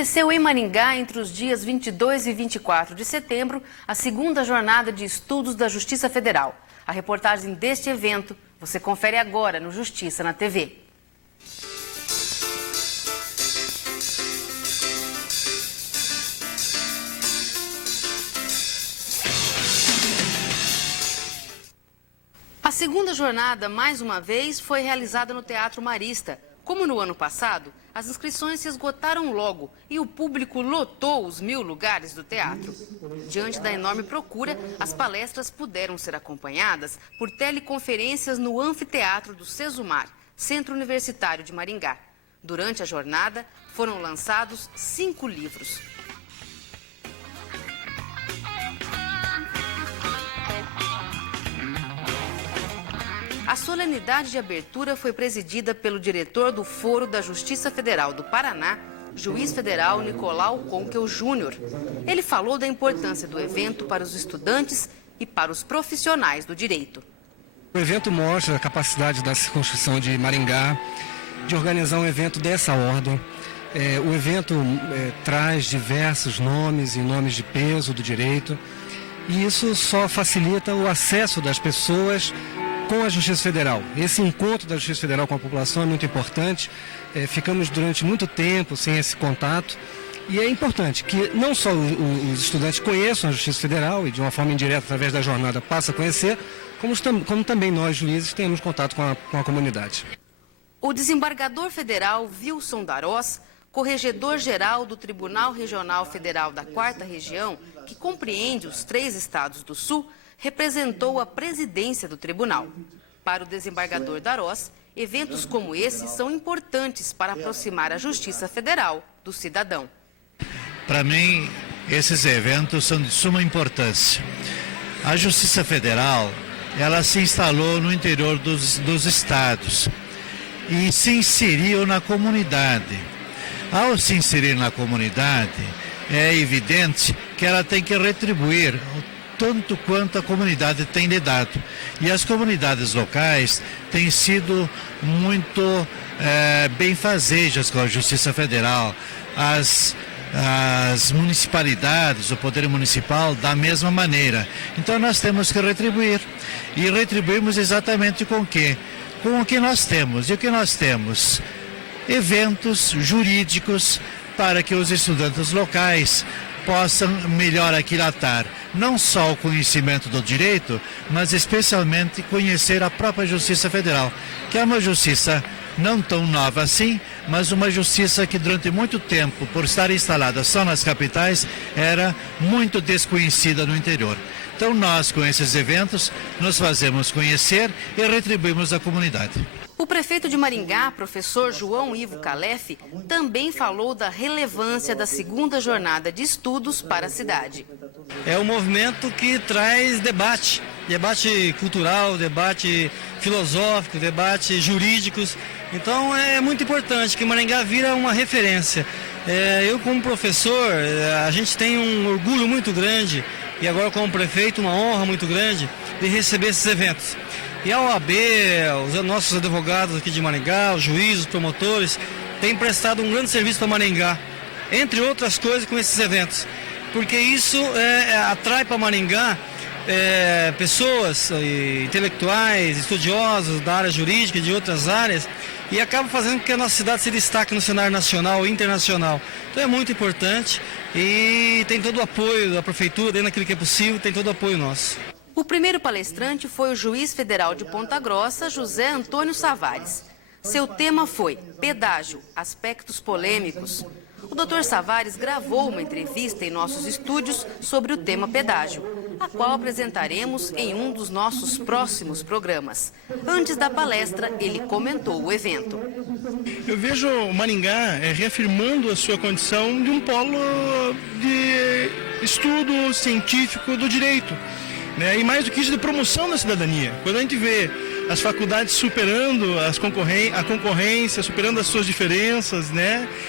Aconteceu em Maringá, entre os dias 22 e 24 de setembro, a segunda jornada de estudos da Justiça Federal. A reportagem deste evento você confere agora no Justiça na TV. A segunda jornada, mais uma vez, foi realizada no Teatro Marista. Como no ano passado, as inscrições se esgotaram logo e o público lotou os 1000 lugares do teatro. Diante da enorme procura, as palestras puderam ser acompanhadas por teleconferências no Anfiteatro do Sesumar, Centro Universitário de Maringá. Durante a jornada, foram lançados 5 livros. A solenidade de abertura foi presidida pelo diretor do Foro da Justiça Federal do Paraná, juiz federal Nicolau Conkel Júnior. Ele falou da importância do evento para os estudantes e para os profissionais do direito. O evento mostra a capacidade da circunscrição de Maringá de organizar um evento dessa ordem. O evento traz diversos nomes e nomes de peso do direito, e isso só facilita o acesso das pessoas com a Justiça Federal. Esse encontro da Justiça Federal com a população é muito importante. Ficamos durante muito tempo sem esse contato e é importante que não só os estudantes conheçam a Justiça Federal e de uma forma indireta através da jornada passam a conhecer, como também nós juízes temos contato com a comunidade. O desembargador federal Wilson Darós, corregedor-geral do Tribunal Regional Federal da 4ª Região, que compreende os 3 estados do Sul, representou a presidência do tribunal. Para o desembargador Darós, eventos como esse são importantes para aproximar a Justiça Federal do cidadão. Para mim, esses eventos são de suma importância. A Justiça Federal, ela se instalou no interior dos estados e se inseriu na comunidade. Ao se inserir na comunidade, é evidente que ela tem que retribuir tanto quanto a comunidade tem lhe dado. E as comunidades locais têm sido muito benfazejas com a Justiça Federal. As municipalidades, o poder municipal, da mesma maneira. Então nós temos que retribuir. E retribuímos exatamente com o quê? Com o que nós temos. E o que nós temos? Eventos jurídicos para que os estudantes locais possam melhor aquilatar não só o conhecimento do direito, mas especialmente conhecer a própria Justiça Federal, que é uma justiça não tão nova assim, mas uma justiça que durante muito tempo, por estar instalada só nas capitais, era muito desconhecida no interior. Então nós, com esses eventos, nos fazemos conhecer e retribuímos a comunidade. O prefeito de Maringá, professor João Ivo Calef, também falou da relevância da segunda jornada de estudos para a cidade. É um movimento que traz debate cultural, debate filosófico, debate jurídicos. Então é muito importante que Maringá vira uma referência. Eu como professor, a gente tem um orgulho muito grande e agora como prefeito uma honra muito grande de receber esses eventos. E a OAB, os nossos advogados aqui de Maringá, os juízes, os promotores, têm prestado um grande serviço para Maringá, entre outras coisas com esses eventos. Porque isso atrai para Maringá pessoas intelectuais, estudiosos da área jurídica e de outras áreas, e acaba fazendo com que a nossa cidade se destaque no cenário nacional e internacional. Então é muito importante e tem todo o apoio da prefeitura, dentro daquilo que é possível, tem todo o apoio nosso. O primeiro palestrante foi o juiz federal de Ponta Grossa, José Antônio Savares. Seu tema foi pedágio, aspectos polêmicos. O Dr. Savares gravou uma entrevista em nossos estúdios sobre o tema pedágio, a qual apresentaremos em um dos nossos próximos programas. Antes da palestra, ele comentou o evento. Eu vejo Maringá reafirmando a sua condição de um polo de estudo científico do direito. E mais do que isso, de promoção da cidadania. Quando a gente vê as faculdades superando a concorrência, superando as suas diferenças,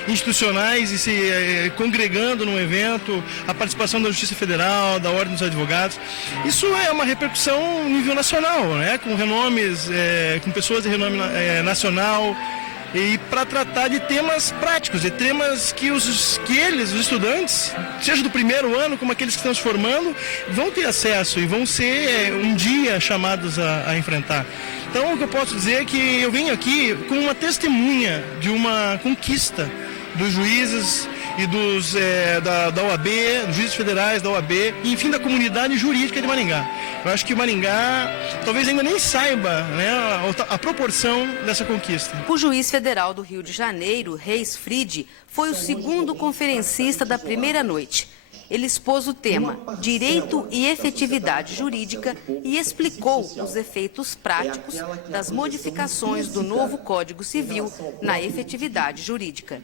institucionais e se congregando num evento, a participação da Justiça Federal, da Ordem dos Advogados, isso é uma repercussão em nível nacional, com renomes, com pessoas de renome nacional. e para tratar de temas práticos, de temas que os estudantes, seja do primeiro ano como aqueles que estão se formando, vão ter acesso e vão ser um dia chamados a enfrentar. Então, o que eu posso dizer é que eu venho aqui como uma testemunha de uma conquista dos juízes e da OAB, dos juízes federais da OAB, e enfim da comunidade jurídica de Maringá. Eu acho que Maringá talvez ainda nem saiba, né, a proporção dessa conquista. O juiz federal do Rio de Janeiro, Reis Fried, foi o segundo conferencista da primeira noite. Ele expôs o tema Direito e Efetividade Jurídica e explicou os efeitos práticos das modificações do novo Código Civil na efetividade jurídica.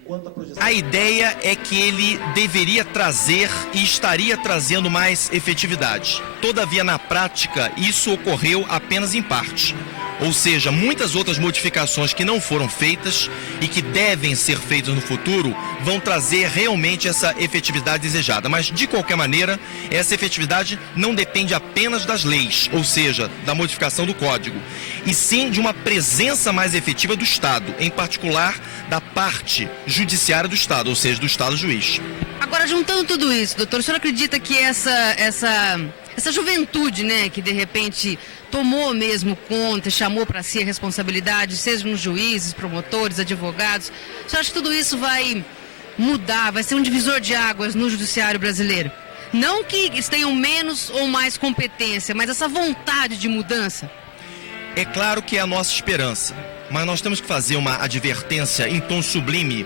A ideia é que ele deveria trazer e estaria trazendo mais efetividade. Todavia, na prática, isso ocorreu apenas em parte. Ou seja, muitas outras modificações que não foram feitas e que devem ser feitas no futuro vão trazer realmente essa efetividade desejada. Mas, de qualquer maneira, essa efetividade não depende apenas das leis, ou seja, da modificação do Código, e sim de uma presença mais efetiva do Estado, em particular da parte judiciária do Estado, ou seja, do Estado juiz. Agora, juntando tudo isso, doutor, o senhor acredita que essa juventude, né, que de repente tomou mesmo conta, chamou para si a responsabilidade, seja nos juízes, promotores, advogados, o senhor acha que tudo isso vai mudar, vai ser um divisor de águas no judiciário brasileiro? Não que eles tenham menos ou mais competência, mas essa vontade de mudança? É claro que é a nossa esperança, mas nós temos que fazer uma advertência em tom sublime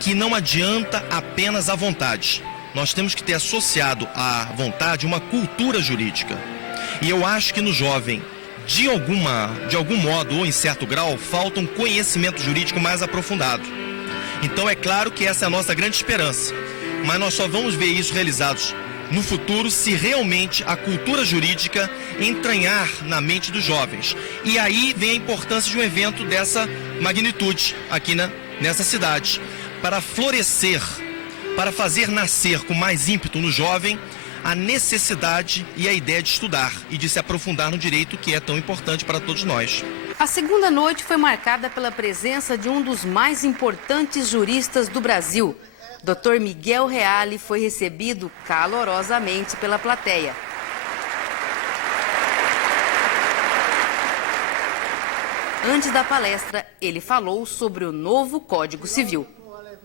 que não adianta apenas a vontade. Nós temos que ter associado à vontade uma cultura jurídica. E eu acho que no jovem, de algum modo ou em certo grau, falta um conhecimento jurídico mais aprofundado. Então é claro que essa é a nossa grande esperança, mas nós só vamos ver isso realizados no futuro se realmente a cultura jurídica entranhar na mente dos jovens. E aí vem a importância de um evento dessa magnitude aqui nessa cidade, para florescer, para fazer nascer com mais ímpeto no jovem a necessidade e a ideia de estudar e de se aprofundar no direito, que é tão importante para todos nós. A segunda noite foi marcada pela presença de um dos mais importantes juristas do Brasil. Dr. Miguel Reale foi recebido calorosamente pela plateia. Antes da palestra, ele falou sobre o novo Código Civil.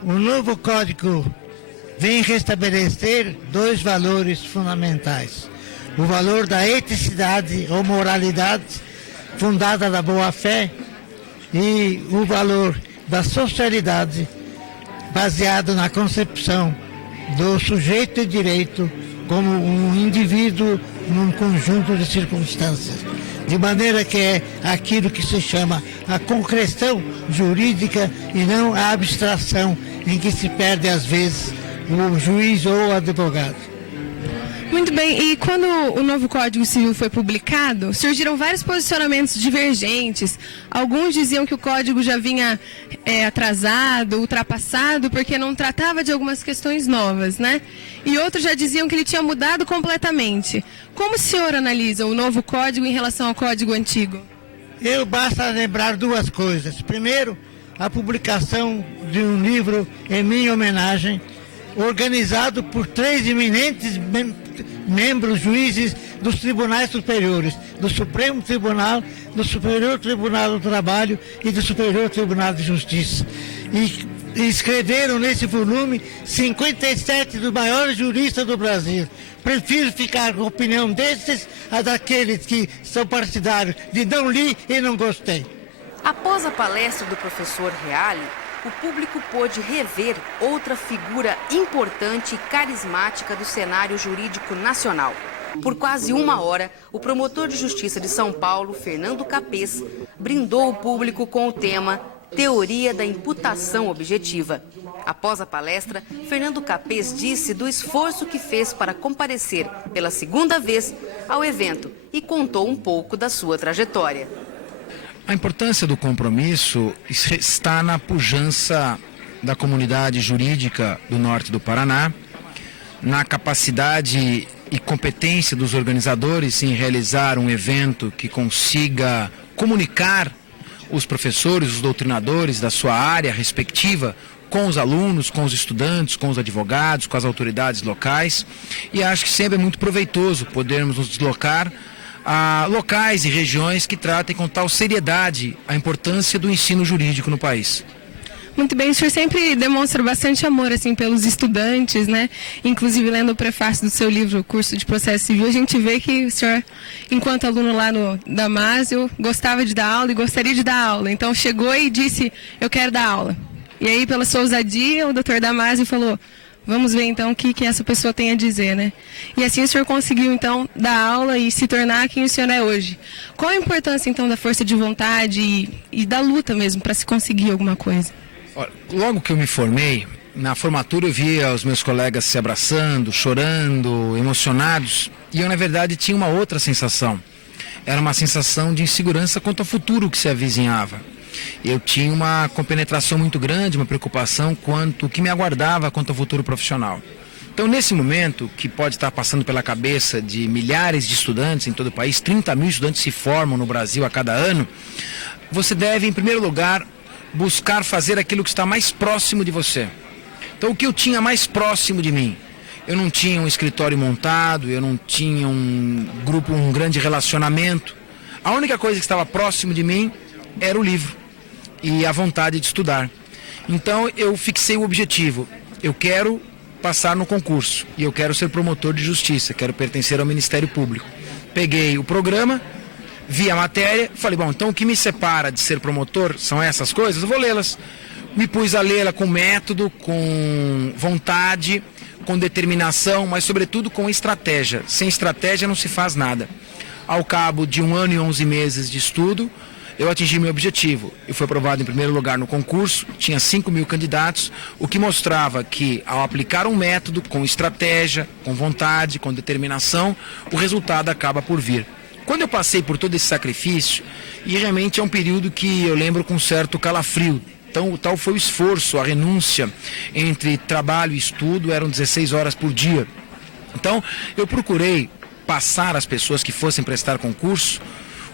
O novo Código vem restabelecer dois valores fundamentais. O valor da eticidade ou moralidade, fundada na boa-fé, e o valor da socialidade, baseado na concepção do sujeito de direito como um indivíduo num conjunto de circunstâncias. De maneira que é aquilo que se chama a concreção jurídica e não a abstração em que se perde às vezes o juiz ou o advogado. Muito bem, e quando o novo Código Civil foi publicado, surgiram vários posicionamentos divergentes. Alguns diziam que o Código já vinha atrasado, ultrapassado, porque não tratava de algumas questões novas, né? E outros já diziam que ele tinha mudado completamente. Como o senhor analisa o novo Código em relação ao Código antigo? Basta lembrar duas coisas. Primeiro, a publicação de um livro em minha homenagem, organizado por 3 eminentes membros, juízes dos tribunais superiores, do Supremo Tribunal, do Superior Tribunal do Trabalho e do Superior Tribunal de Justiça. E escreveram nesse volume 57 dos maiores juristas do Brasil. Prefiro ficar com a opinião desses a daqueles que são partidários de não li e não gostei. Após a palestra do professor Reale, o público pôde rever outra figura importante e carismática do cenário jurídico nacional. Por quase 1 hora, o promotor de justiça de São Paulo, Fernando Capês, brindou o público com o tema Teoria da Imputação Objetiva. Após a palestra, Fernando Capês disse do esforço que fez para comparecer pela segunda vez ao evento e contou um pouco da sua trajetória. A importância do compromisso está na pujança da comunidade jurídica do norte do Paraná, na capacidade e competência dos organizadores em realizar um evento que consiga comunicar os professores, os doutrinadores da sua área respectiva, com os alunos, com os estudantes, com os advogados, com as autoridades locais. E acho que sempre é muito proveitoso podermos nos deslocar a locais e regiões que tratem com tal seriedade a importância do ensino jurídico no país. Muito bem, o senhor sempre demonstra bastante amor assim, pelos estudantes, né? Inclusive, lendo o prefácio do seu livro, Curso de Processo Civil, a gente vê que o senhor, enquanto aluno lá no Damásio, gostava de dar aula e gostaria de dar aula. Então, chegou e disse, eu quero dar aula. E aí, pela sua ousadia, o doutor Damásio falou, vamos ver então o que essa pessoa tem a dizer, né? E assim o senhor conseguiu então dar aula e se tornar quem o senhor é hoje. Qual a importância então da força de vontade e da luta mesmo para se conseguir alguma coisa? Logo que eu me formei, na formatura eu via os meus colegas se abraçando, chorando, emocionados, e eu na verdade tinha uma outra sensação. Era uma sensação de insegurança quanto ao futuro que se avizinhava. Eu tinha uma compenetração muito grande, uma preocupação quanto o que me aguardava quanto ao futuro profissional. Então, nesse momento, que pode estar passando pela cabeça de milhares de estudantes em todo o país, 30 mil estudantes se formam no Brasil a cada ano, você deve, em primeiro lugar, buscar fazer aquilo que está mais próximo de você. Então, o que eu tinha mais próximo de mim? Eu não tinha um escritório montado, eu não tinha um grupo, um grande relacionamento. A única coisa que estava próximo de mim era o livro e a vontade de estudar. Então, eu fixei o objetivo. Eu quero passar no concurso e eu quero ser promotor de justiça, quero pertencer ao Ministério Público. Peguei o programa, vi a matéria, falei, bom, então o que me separa de ser promotor são essas coisas, eu vou lê-las. Me pus a lê-la com método, com vontade, com determinação, mas sobretudo com estratégia. Sem estratégia não se faz nada. Ao cabo de 1 ano e 11 meses de estudo, eu atingi meu objetivo. Eu fui aprovado em primeiro lugar no concurso, tinha 5.000 candidatos, o que mostrava que ao aplicar um método com estratégia, com vontade, com determinação, o resultado acaba por vir. Quando eu passei por todo esse sacrifício, e realmente é um período que eu lembro com certo calafrio, tal foi o esforço, a renúncia entre trabalho e estudo, eram 16 horas por dia. Então, eu procurei passar às pessoas que fossem prestar concurso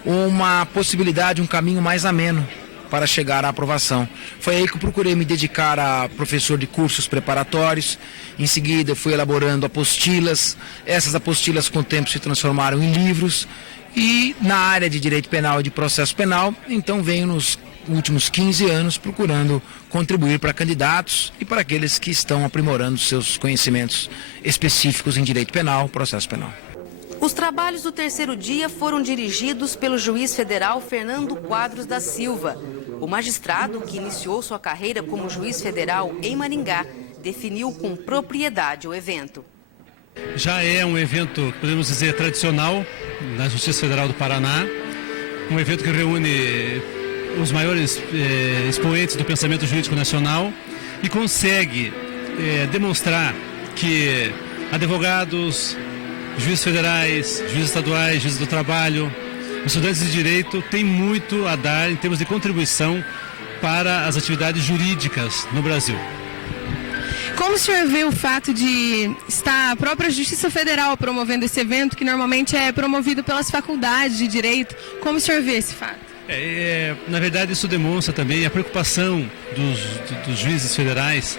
uma possibilidade, um caminho mais ameno para chegar à aprovação. Foi aí que eu procurei me dedicar a professor de cursos preparatórios. Em seguida, eu fui elaborando apostilas. Essas apostilas, com o tempo, se transformaram em livros. E na área de direito penal e de processo penal, então venho nos últimos 15 anos procurando contribuir para candidatos e para aqueles que estão aprimorando seus conhecimentos específicos em direito penal, processo penal. Os trabalhos do terceiro dia foram dirigidos pelo juiz federal Fernando Quadros da Silva. O magistrado, que iniciou sua carreira como juiz federal em Maringá, definiu com propriedade o evento. Já é um evento, podemos dizer, tradicional na Justiça Federal do Paraná, um evento que reúne os maiores expoentes do pensamento jurídico nacional e consegue demonstrar que advogados, juízes federais, juízes estaduais, juízes do trabalho, estudantes de direito têm muito a dar em termos de contribuição para as atividades jurídicas no Brasil. Como o senhor vê o fato de estar a própria Justiça Federal promovendo esse evento, que normalmente é promovido pelas faculdades de direito? Como o senhor vê esse fato? Na verdade, isso demonstra também a preocupação dos juízes federais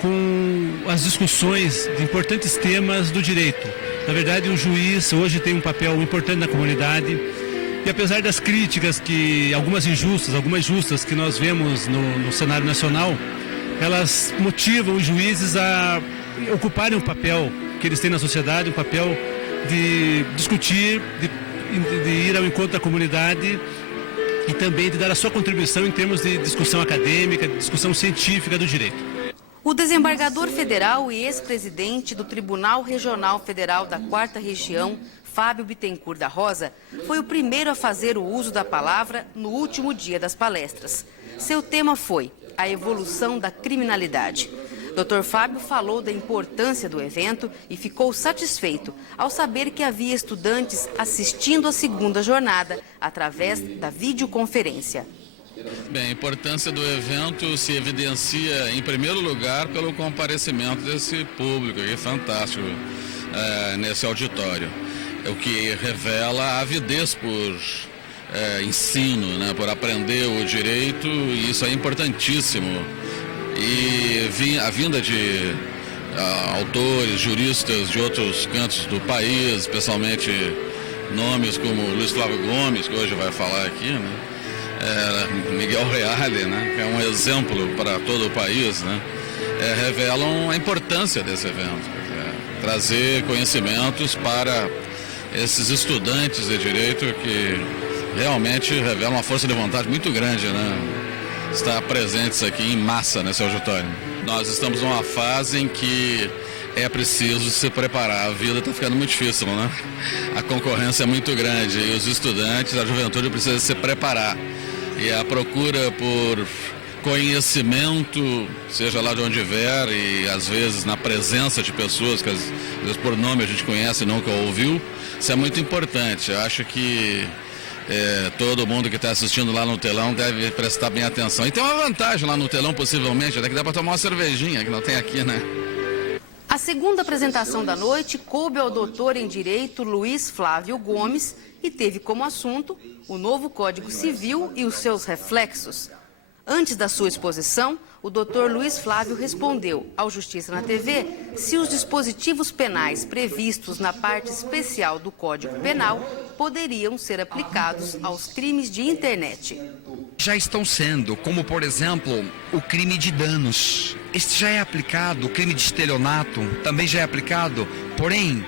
com as discussões de importantes temas do direito. Na verdade, o juiz hoje tem um papel importante na comunidade e apesar das críticas, algumas injustas, algumas justas que nós vemos no cenário nacional, elas motivam os juízes a ocuparem um papel que eles têm na sociedade, um papel de discutir, de ir ao encontro da comunidade e também de dar a sua contribuição em termos de discussão acadêmica, de discussão científica do direito. O desembargador federal e ex-presidente do Tribunal Regional Federal da 4ª Região, Fábio Bittencourt da Rosa, foi o primeiro a fazer o uso da palavra no último dia das palestras. Seu tema foi a evolução da criminalidade. Dr. Fábio falou da importância do evento e ficou satisfeito ao saber que havia estudantes assistindo à segunda jornada através da videoconferência. Bem, a importância do evento se evidencia, em primeiro lugar, pelo comparecimento desse público, que é fantástico, nesse auditório. O que revela a avidez por ensino, né, por aprender o direito, e isso é importantíssimo. E a vinda de autores, juristas de outros cantos do país, especialmente nomes como Luiz Flávio Gomes, que hoje vai falar aqui, né? Miguel Reale, né? Que é um exemplo para todo o país, né? Revelam a importância desse evento, trazer conhecimentos para esses estudantes de direito que realmente revelam uma força de vontade muito grande, né? Estar presentes aqui em massa nesse auditório. Nós estamos numa fase em que é preciso se preparar. A vida está ficando muito difícil, né? A concorrência é muito grande e os estudantes, a juventude precisa se preparar. E a procura por conhecimento, seja lá de onde vier, e às vezes na presença de pessoas que às vezes por nome a gente conhece e nunca ouviu, isso é muito importante. Eu acho que todo mundo que está assistindo lá no telão deve prestar bem atenção. E tem uma vantagem lá no telão, possivelmente, até que dá para tomar uma cervejinha, que não tem aqui, né? A segunda apresentação da noite coube ao doutor em Direito Luiz Flávio Gomes e teve como assunto o novo Código Civil e os seus reflexos. Antes da sua exposição, o doutor Luiz Flávio respondeu ao Justiça na TV se os dispositivos penais previstos na parte especial do Código Penal poderiam ser aplicados aos crimes de internet. Já estão sendo, como por exemplo, o crime de danos. Este já é aplicado, o crime de estelionato também já é aplicado, porém,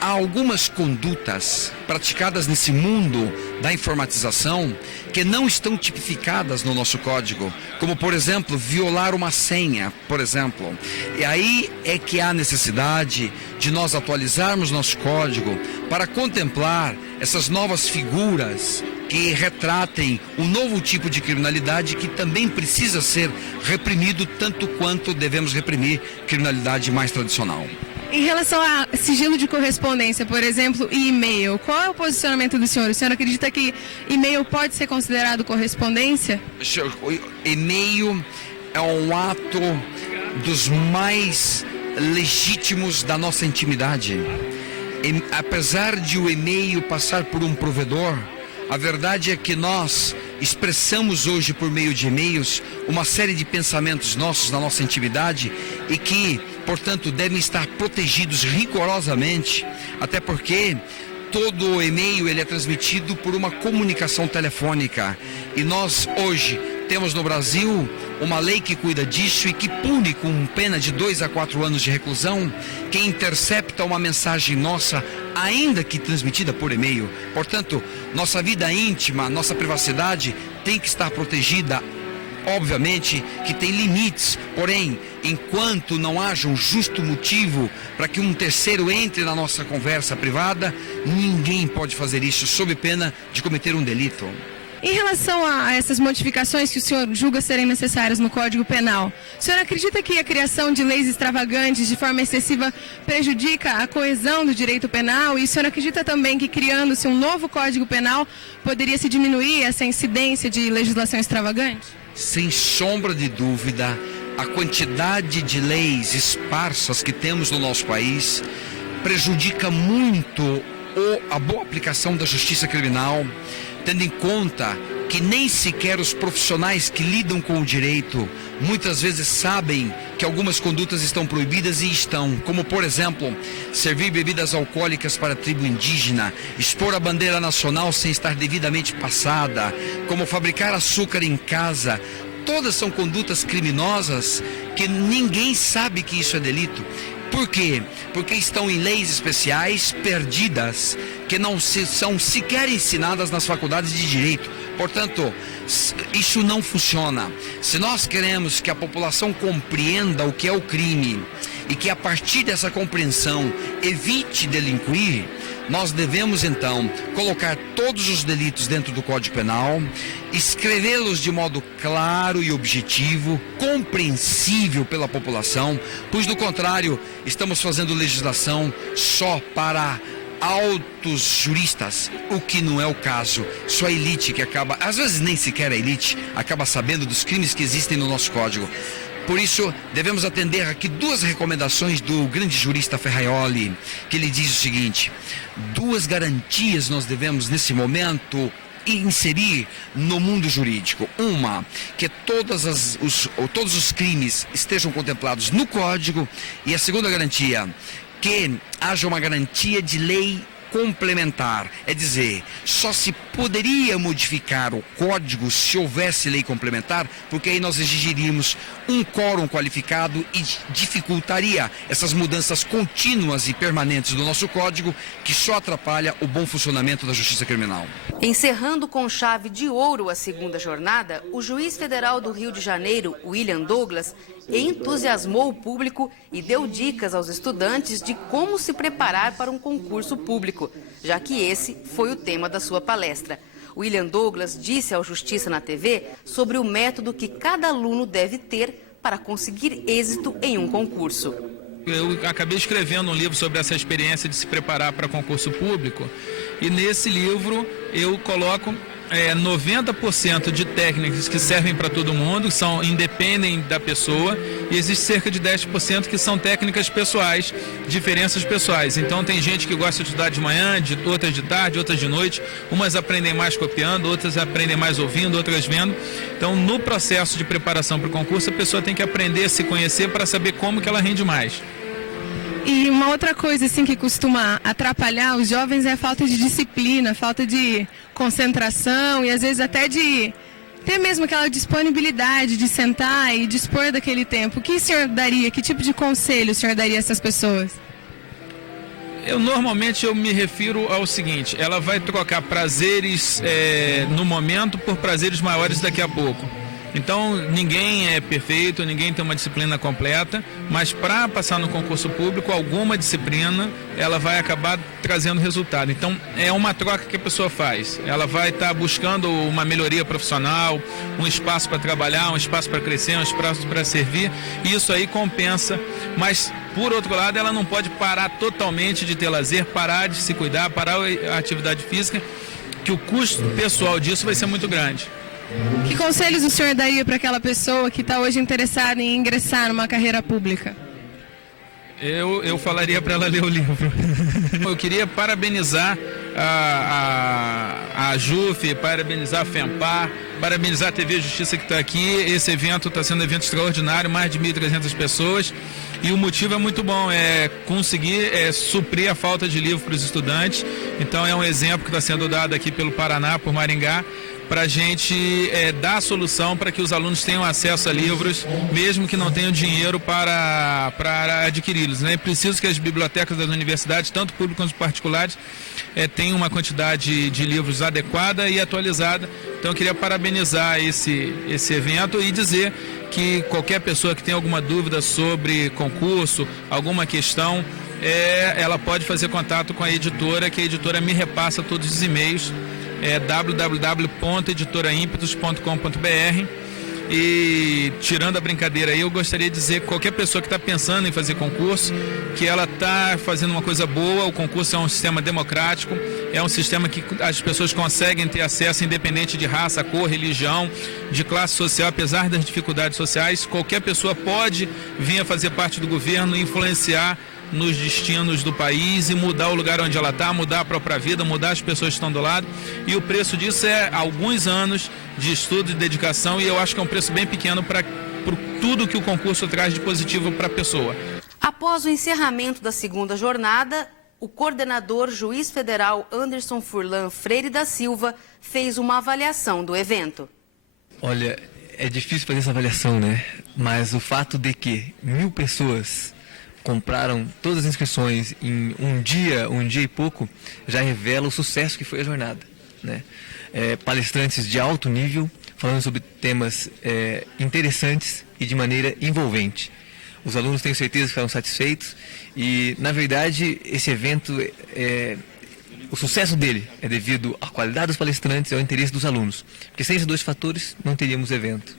há algumas condutas praticadas nesse mundo da informatização que não estão tipificadas no nosso código, como por exemplo, violar uma senha, por exemplo. E aí é que há necessidade de nós atualizarmos nosso código para contemplar essas novas figuras que retratem um novo tipo de criminalidade que também precisa ser reprimido tanto quanto devemos reprimir criminalidade mais tradicional. Em relação a sigilo de correspondência, por exemplo, e e-mail, qual é o posicionamento do senhor? O senhor acredita que e-mail pode ser considerado correspondência? E-mail é um ato dos mais legítimos da nossa intimidade. Apesar de o e-mail passar por um provedor, a verdade é que nós expressamos hoje por meio de e-mails uma série de pensamentos nossos na nossa intimidade e que, portanto, devem estar protegidos rigorosamente, até porque todo o e-mail ele é transmitido por uma comunicação telefônica e nós hoje temos no Brasil uma lei que cuida disso e que pune com pena de 2 a 4 anos de reclusão quem intercepta uma mensagem nossa, ainda que transmitida por e-mail. Portanto, nossa vida íntima, nossa privacidade tem que estar protegida. Obviamente que tem limites, porém, enquanto não haja um justo motivo para que um terceiro entre na nossa conversa privada, ninguém pode fazer isso sob pena de cometer um delito. Em relação a essas modificações que o senhor julga serem necessárias no Código Penal, o senhor acredita que a criação de leis extravagantes de forma excessiva prejudica a coesão do direito penal? E o senhor acredita também que, criando-se um novo Código Penal, poderia se diminuir essa incidência de legislação extravagante? Sem sombra de dúvida, a quantidade de leis esparsas que temos no nosso país prejudica muito a boa aplicação da justiça criminal, tendo em conta que nem sequer os profissionais que lidam com o direito muitas vezes sabem que algumas condutas estão proibidas e estão, como por exemplo, servir bebidas alcoólicas para a tribo indígena, expor a bandeira nacional sem estar devidamente passada, como fabricar açúcar em casa. Todas são condutas criminosas que ninguém sabe que isso é delito. Por quê? Porque estão em leis especiais perdidas, que não são sequer ensinadas nas faculdades de direito. Portanto, isso não funciona. Se nós queremos que a população compreenda o que é o crime e que a partir dessa compreensão evite delinquir, nós devemos então colocar todos os delitos dentro do Código Penal, escrevê-los de modo claro e objetivo, compreensível pela população, pois do contrário, estamos fazendo legislação só para altos juristas, o que não é o caso. Só a elite que acaba, às vezes nem sequer a elite, acaba sabendo dos crimes que existem no nosso código. Por isso, devemos atender aqui 2 recomendações do grande jurista Ferraioli, que ele diz o seguinte: 2 garantias nós devemos, nesse momento, inserir no mundo jurídico. Uma, que todos os crimes estejam contemplados no Código, e a segunda garantia, que haja uma garantia de lei complementar, é dizer, só se poderia modificar o Código se houvesse lei complementar, porque aí nós exigiríamos um quórum qualificado e dificultaria essas mudanças contínuas e permanentes do nosso Código, que só atrapalha o bom funcionamento da justiça criminal. Encerrando com chave de ouro a segunda jornada, o juiz federal do Rio de Janeiro, William Douglas, entusiasmou o público e deu dicas aos estudantes de como se preparar para um concurso público, já que esse foi o tema da sua palestra. William Douglas disse ao Justiça na TV sobre o método que cada aluno deve ter para conseguir êxito em um concurso. Eu acabei escrevendo um livro sobre essa experiência de se preparar para concurso público, e nesse livro eu coloco 90% de técnicas que servem para todo mundo, são independem da pessoa, e existe cerca de 10% que são técnicas pessoais, diferenças pessoais. Então tem gente que gosta de estudar de manhã, outras de tarde, outras de noite, umas aprendem mais copiando, outras aprendem mais ouvindo, outras vendo. Então no processo de preparação para o concurso, a pessoa tem que aprender a se conhecer para saber como que ela rende mais. E uma outra coisa assim que costuma atrapalhar os jovens é a falta de disciplina, a falta de concentração e às vezes até de ter mesmo aquela disponibilidade de sentar e dispor daquele tempo. O que o senhor daria, que tipo de conselho o senhor daria a essas pessoas? Normalmente eu me refiro ao seguinte: ela vai trocar prazeres no momento por prazeres maiores daqui a pouco. Então, ninguém é perfeito, ninguém tem uma disciplina completa, mas para passar no concurso público, alguma disciplina, ela vai acabar trazendo resultado. Então, é uma troca que a pessoa faz. Ela vai estar buscando uma melhoria profissional, um espaço para trabalhar, um espaço para crescer, um espaço para servir, e isso aí compensa. Mas, por outro lado, ela não pode parar totalmente de ter lazer, parar de se cuidar, parar a atividade física, que o custo pessoal disso vai ser muito grande. Que conselhos o senhor daria para aquela pessoa que está hoje interessada em ingressar numa carreira pública? Eu falaria para ela ler o livro. Eu queria parabenizar a JUF, parabenizar a FEMPAR, parabenizar a TV Justiça que está aqui. Esse evento está sendo um evento extraordinário, mais de 1.300 pessoas. E o motivo é muito bom, é conseguir suprir a falta de livro para os estudantes. Então é um exemplo que está sendo dado aqui pelo Paraná, por Maringá, para a gente dar a solução para que os alunos tenham acesso a livros, mesmo que não tenham dinheiro para adquiri-los. É preciso que as bibliotecas das universidades, tanto públicas quanto particulares, tenham uma quantidade de livros adequada e atualizada. Então eu queria parabenizar esse evento e dizer que qualquer pessoa que tenha alguma dúvida sobre concurso, alguma questão, ela pode fazer contato com a editora, que a editora me repassa todos os e-mails, www.editoraimpetus.com.br. E tirando a brincadeira aí, eu gostaria de dizer que qualquer pessoa que está pensando em fazer concurso, que ela está fazendo uma coisa boa. O concurso é um sistema democrático, é um sistema que as pessoas conseguem ter acesso independente de raça, cor, religião, de classe social, apesar das dificuldades sociais. Qualquer pessoa pode vir a fazer parte do governo, influenciar nos destinos do país e mudar o lugar onde ela está, mudar a própria vida, mudar as pessoas que estão do lado. E o preço disso é alguns anos de estudo e dedicação, e eu acho que é um preço bem pequeno para tudo que o concurso traz de positivo para a pessoa. Após o encerramento da segunda jornada, o coordenador juiz federal Anderson Furlan Freire da Silva fez uma avaliação do evento. Olha, é difícil fazer essa avaliação, né? Mas o fato de que 1.000 pessoas compraram todas as inscrições em um dia e pouco, já revela o sucesso que foi a jornada, né? Palestrantes de alto nível, falando sobre temas interessantes e de maneira envolvente. Os alunos, tenho certeza, ficaram satisfeitos e, na verdade, esse evento, o sucesso dele é devido à qualidade dos palestrantes e ao interesse dos alunos, porque sem esses dois fatores não teríamos evento.